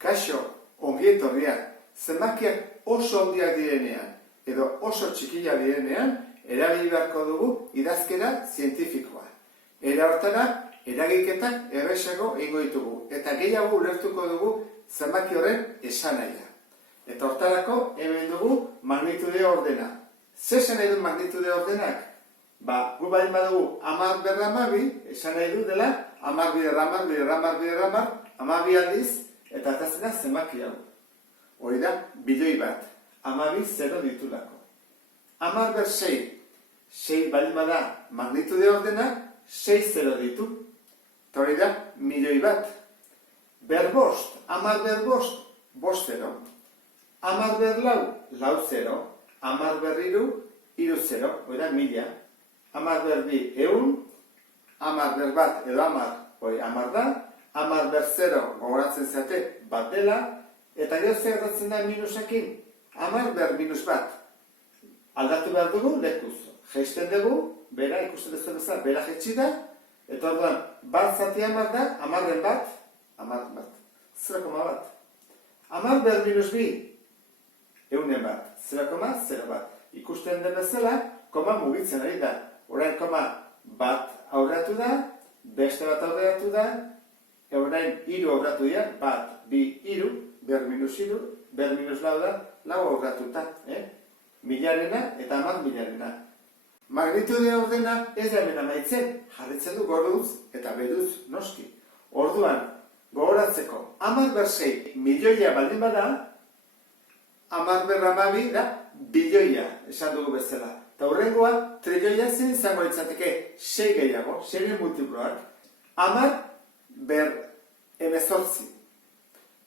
Kaixo, ongi etorriak, zenbakiak oso handiak direnean, edo oso txikia direnean, erabili beharko dugu idazkera zientifikoa. Era hortara, eragiketak erresago egingo ditugu, eta gehiago ulertuko dugu zenbaki horren esanahia. Eta hortarako, hemen dugu magnitude ordena. Zer esan nahi du magnitude ordenak? Gu baldin badugu 10/12, esan nahi du dela 10/10/10/10/10, 12 aldiz, eta atazena zenbaki hau. Hori da, bilioi bat, 12 zero ditulako. 10/6, 6 baldin bada magnitude ordena, 6 zero ditu. Eta hori da, milioi bat. Berbost, 10/5, bost zero. 10/4, lau zero. 10/3, hiru zero. Hori da, mila. 10/2, 100. 10/1 edo 10, hori 10 da. 10/0 gogoratzen zate bat dela. Eta gero zer gertatzen da minusakin? 10/-1. Aldatu behar dugu lekuz. Jaisten dugu, bera ikusten duzu bezala, bera jetxi da. Eta orduan, bat zati 10 da, 10-en bat, 0,1. 10/-2, 100-en bat, 0,01. Ikusten den bezala, koma mugitzen ari da. Orain koma bat aurratu da, beste bat aurratu da, orain hiru aurratu dira, bat, bi, hiru, ber-3, ber-lau da, lau aurratuta. Milarena eta 10.000-arena. Magnitude ordena ez da hemen amaitzen, jarritzen du goruz eta beruz noski. Orduan, gogoratzeko, 10/6 milioia baldin bada, 10/12 da bilioia, esan dugu bezala. Eta hurrengoa, trilioia zen izango litzateke 6 gehiago, 6 multiploak, 10/18.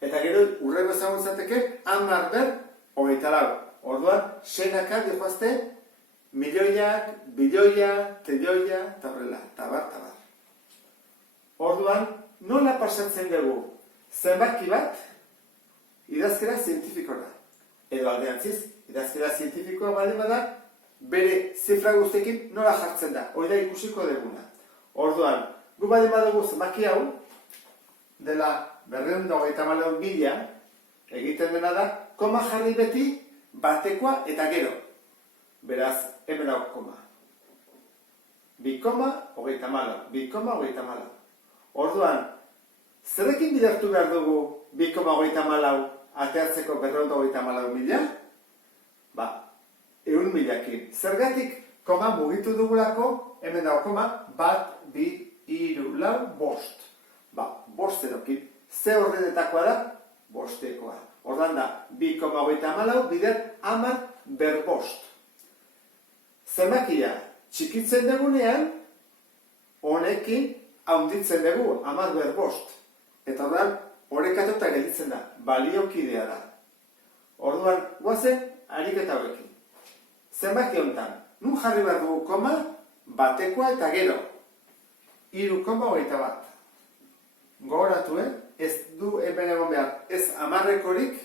Eta gero, hurrengo izango litzateke 10/24. Orduan, 6-naka dioazte, milioiak, bilioia, trilioia, eta horrela, tabar. Orduan, nola pasatzen dugu zenbaki bat idazkera zientifikora. Edo aldeantziz, idazkera zientifikoa baldin bada, bere zifra guztekin nola jartzen da. Hori da ikusiko duguna. Orduan, gu baldin badugu zenbaki hau, dela 234.000, egiten dena da, koma jarri beti, batekoa eta gero. Beraz, hemen hau koma. 2,34. 2,34. Orduan, zerrekin bidertu behar dugu 2,34 ateatzeko 234.000? 100.000-akin. Zergatik koma mugitu dugulako, hemen hau koma, 1, 2, 3, 4, 5. Bost zerokin. Ze ordenetakoa da? Bostekoa. Ordan da, 2,34 bider 10/5. Zenbakia txikitzen dugunean, honekin handitzen dugu 10/5. Eta ordan, horekatuta gelditzen da, baliokidea da. Orduan, guazen, ariketa hauekin. Zenbaki honetan, nun jarri behar dugu koma, batekoa eta gero. 3,21. Gogoratu, ez du hemen egon behar, ez 10-ekorik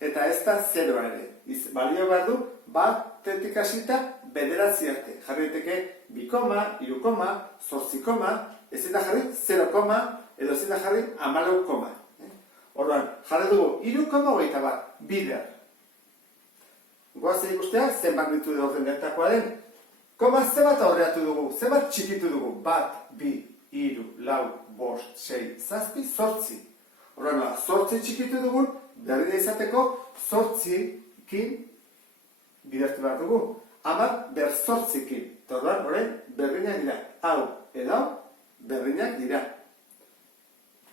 eta ez da 0 ere. Balio behar du, batetik hasita bederatzi arte. Jarri daiteke 2, 3, 8, ezin da jarri 0, edo ezin da jarri 14. Orduan, jarri dugu 3,21, bider. Goazen ikustea, zen magnitude ordenetakoa den. Koma ze bat aurreatu dugu, ze bat txikitu dugu, 1, 2, 3, 4, 5, 6, 7, 8. Horren, 8 txikitu dugun, berri da izateko, 8-kin bidertu behar dugu. 10/8-kin. Eta horren, berriñak dira. Hau, edo, berriñak dira.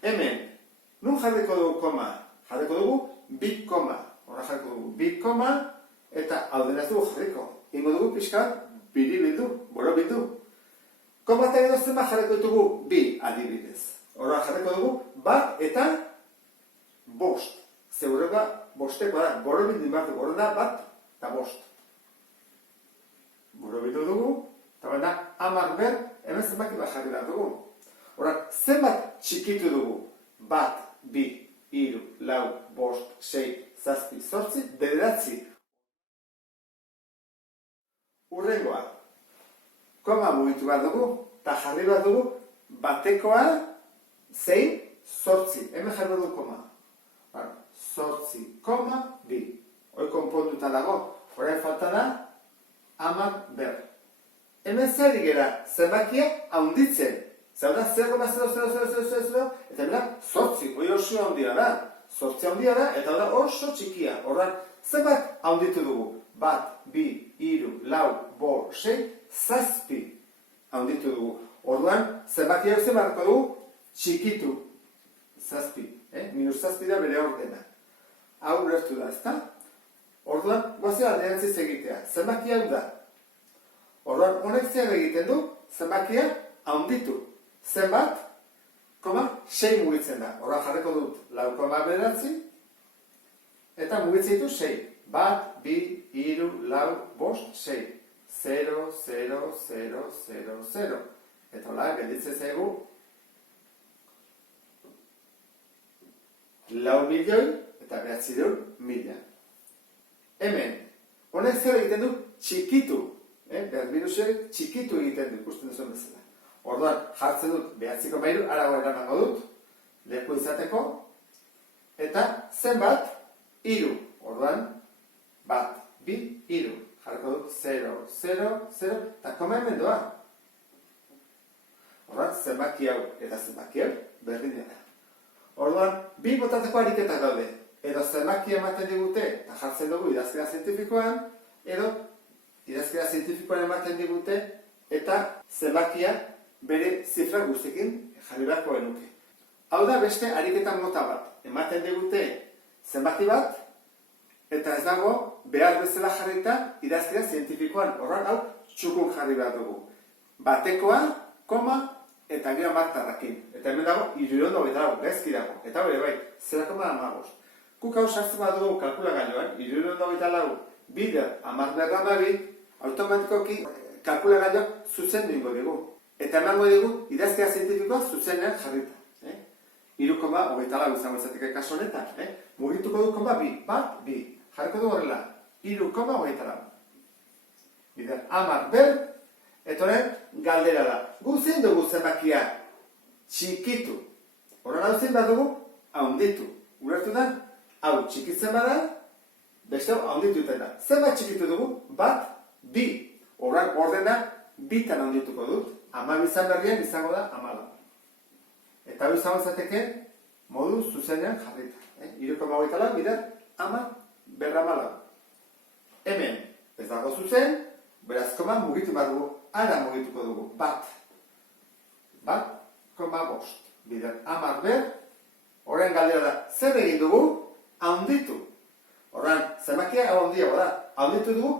Hemen, nun jarriko dugu koma? Jarriko dugu, 2 koma. Horren jarriko dugu, 2 koma, eta hau denaz dugu jarriko. Ingo dugu pixka, biribildu, borobildu. Koma eta edo zenba jarriko ditugu 2 adibidez. Horra jarriko dugu 1 eta 5. Zeuroka bostekoa da, borobildu behar dugu, horrela 1 eta 5. Borobildu dugu, eta baina 10/5, hemen zenbaki bat jarri behar dugu. Horra, zenbat txikitu dugu? 1, 2, 3, 4, 5, 6, 7, 8, 9. Hurrengoa. Koma mugitu behar dugu, eta jarri behar dugu, batekoa, zein, 8. Hemen jarri dugu koma. zortzi, koma, bi. Hoi konponduta dago, orain falta da, hamar ber. Hemen zer gera, zenbakia haunditzen. Zer da, 0,0000, eta hemen zortzi, hoi oso handia da. Zortzi handia da, eta da oso txikia. Horran, zenbat haunditu dugu? Bat, bi, hiru, lau, bost, sei, zazpi haunditu dugu. Orduan, zenbakia hau zenbatko dugu? Txikitu. Zazpi. Minus zazpi da bere ordena. Hau lertu da, ezta? Orduan, guazio alderantziz egitea. Zenbakia hau da. Orduan, honek zer egiten du? Zenbakia haunditu. Zenbat? Koma, 6 mugitzen da. Horra jarriko dut, lau koma bederatzi, eta mugitzen ditu 6. Bat, bi, hiru, lau, bost, 6. 0, 0, 0, 0, 0. Eta hola, gelditzen zaigu, lau milioi, eta 900.000. Hemen, honek zer egiten du? Txikitu. Berbirusek txikitu egiten du, ikusten duzuen bezala. Orduan, jartzen dut 9,3, arago eramango dut, leku izateko, eta zenbat? 3. Orduan, bat, bi, hiru. Jarriko dut 0, 0, 0, eta koma hemen doa. Orduan, zenbaki hau eta zenbaki hau berdin dira. Orduan, bi botateko ariketak daude. Edo zenbaki ematen digute, eta jartzen dugu idazkera zientifikoan, edo idazkera zientifikoan ematen digute, eta zenbakia bere zifra guztiekin jarri beharko genuke. Hau da beste ariketan mota bat. Ematen digute zenbaki bat, eta ez dago behar bezala jarrita idazkera zientifikoan. Horran hau txukun jarri behar dugu. Batekoa, koma, eta gero martarrakin. Eta hemen dago, 394, gaizki dago. Eta hori bai, 0,15. Guk hau sartzen badugu kalkulagailuan, 394, bider, 10 automatikoki kalkulagailuak zuzen dugu dugu. Eta emango dugu, idazkera zientifikoa zuzenean jarrita. 3,24 izango izateke kaso honetan. Mugituko du koma bi, bat, bi. Jarriko du horrela, 3,24. Bider, 10 ber, eta horren galdera da. Gu zein dugu zenbakia txikitu. Horren hau zein bat dugu, haunditu. Ulertu da, hau txikitzen bada, beste hau haundituten da. Zenbat txikitu dugu, bat, bi. Horren ordena, bitan haundituko dut. 10 izan berrien izango da 14. Eta hau izango izateke modu zuzenean jarrita. 3,24 bider 10 berra 14. Hemen ez dago zuzen, beraz koma mugitu bat dugu, ara mugituko dugu, bat. Bat, koma bost. Bider 10 ber, horren galdera da, zer egin dugu? Haunditu. Horren, zenbakia hau handiago da. Haunditu dugu,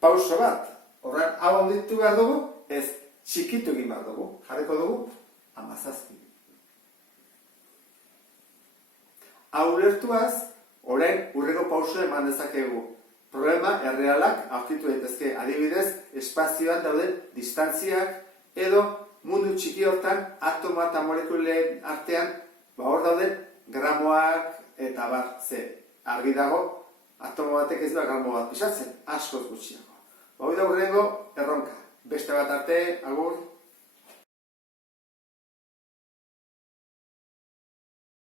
pauso bat. Horren, hau haunditu behar dugu, ez txikitu egin behar dugu, jarriko dugu, 17. Hau lertuaz, orain urreko pauso eman dezakegu. Problema errealak aurkitu daitezke, adibidez, espazioan dauden distantziak, edo mundu txiki hortan, atomo eta molekulen artean, hor dauden gramoak eta bar, ze argi dago, atomo batek ez da gramo bat pisatzen, askoz gutxiago. Hau da urrengo erronka. Beste bat arte, agur.